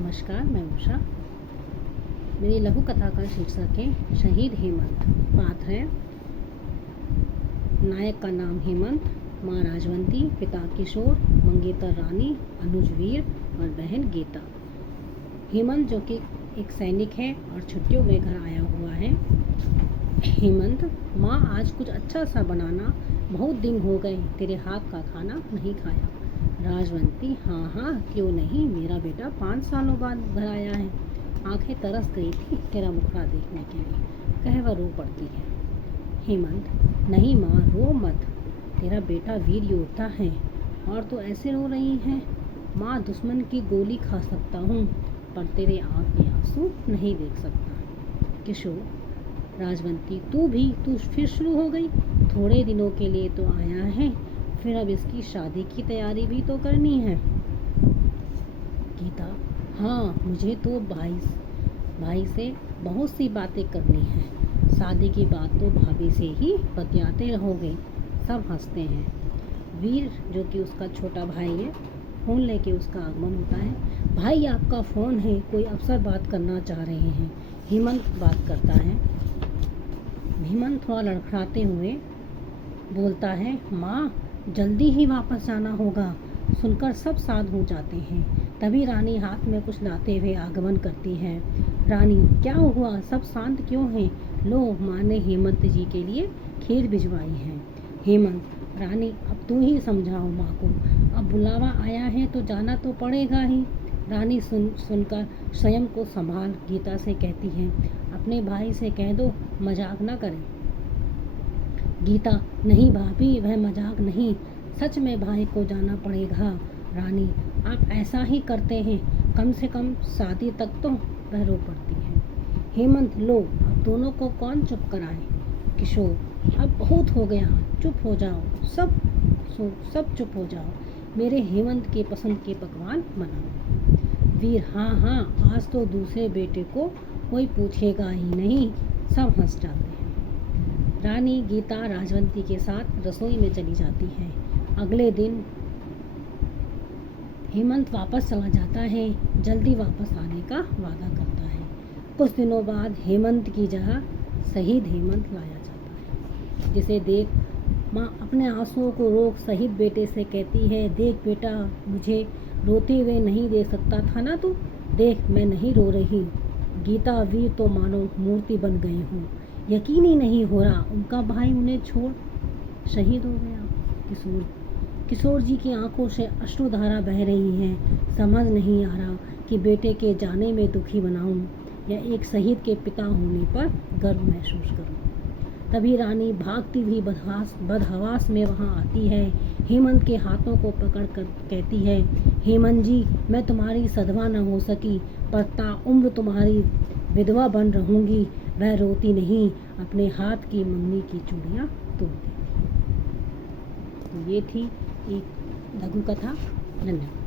नमस्कार, मैं उषा। मेरी लघु कथा का शीर्षक है शहीद हेमंत। पात्र है, नायक का नाम हेमंत, माँ राजवंती, पिता किशोर, मंगेतर रानी, अनुज वीर और बहन गीता। हेमंत जो कि एक सैनिक है और छुट्टियों में घर आया हुआ है। हेमंत, माँ आज कुछ अच्छा सा बनाना, बहुत दिन हो गए तेरे हाथ का खाना नहीं खाया। राजवंती, हाँ हाँ क्यों नहीं, मेरा बेटा 5 सालों बाद घर आया है। आंखें तरस गई थी तेरा मुखड़ा देखने के लिए, कह वह रो पड़ती है। हेमंत, नहीं माँ रो मत, तेरा बेटा वीर योद्धा है और तो ऐसे रो रही है। माँ दुश्मन की गोली खा सकता हूँ पर तेरे आँख के आंसू नहीं देख सकता। किशोर, राजवंती, तू फिर शुरू हो गई। थोड़े दिनों के लिए तो आया है, फिर अब इसकी शादी की तैयारी भी तो करनी है। गीता, हाँ मुझे तो भाई से बहुत सी बातें करनी है। शादी की बात तो भाभी से ही बतियाते रहोगे। सब हंसते हैं। वीर जो कि उसका छोटा भाई है, फ़ोन लेके उसका आगमन होता है। भाई आपका फ़ोन है, कोई अफसर बात करना चाह रहे हैं। हेमंत बात करता है। हेमंत थोड़ा लड़खड़ाते हुए बोलता है, माँ जल्दी ही वापस जाना होगा। सुनकर सब शांत हो जाते हैं। तभी रानी हाथ में कुछ लाते हुए आगमन करती है। रानी, क्या हुआ, सब शांत क्यों हैं? लो, माँ ने हेमंत जी के लिए खीर भिजवाई है। हेमंत, रानी अब तू ही समझाओ माँ को, अब बुलावा आया है तो जाना तो पड़ेगा ही। रानी सुनकर स्वयं को संभाल गीता से कहती है, अपने भाई से कह दो मजाक ना करें। गीता, नहीं भाभी, वह मजाक नहीं, सच में भाई को जाना पड़ेगा। रानी, आप ऐसा ही करते हैं, कम से कम शादी तक तो। वह रो पड़ती है। हेमंत, लो अब दोनों को कौन चुप कराए। किशोर, अब बहुत हो गया, चुप हो जाओ, सब चुप हो जाओ, मेरे हेमंत के पसंद के पकवान बनाओ। वीर, हाँ हाँ, आज तो दूसरे बेटे को कोई पूछेगा ही नहीं। सब हंस जाते हैं। रानी गीता राजवंती के साथ रसोई में चली जाती है। अगले दिन हेमंत वापस चला जाता है, जल्दी वापस आने का वादा करता है। कुछ दिनों बाद हेमंत की जगह शहीद हेमंत लाया जाता है, जिसे देख माँ अपने आंसुओं को रोक शहीद बेटे से कहती है, देख बेटा, मुझे रोते हुए नहीं देख सकता था ना तू, देख मैं नहीं रो रही। गीता, वीर तो मानो मूर्ति बन गए हों, यकीन ही नहीं हो रहा उनका भाई उन्हें छोड़ शहीद हो गया। किशोर जी की आंखों से अश्रुधारा बह रही है। समझ नहीं आ रहा कि बेटे के जाने में दुखी बनाऊं या एक शहीद के पिता होने पर गर्व महसूस करूं। तभी रानी भागती हुई बदहवास में वहां आती है। हेमंत के हाथों को पकड़कर कहती है, हेमंत जी, मैं तुम्हारी सधवा न हो सकी पर ताउम्र तुम्हारी विधवा बन रहूंगी। वह रोती नहीं, अपने हाथ की मंगनी की चूड़ियाँ तोड़ देती। तो ये थी एक लघु कथा। धन्यवाद।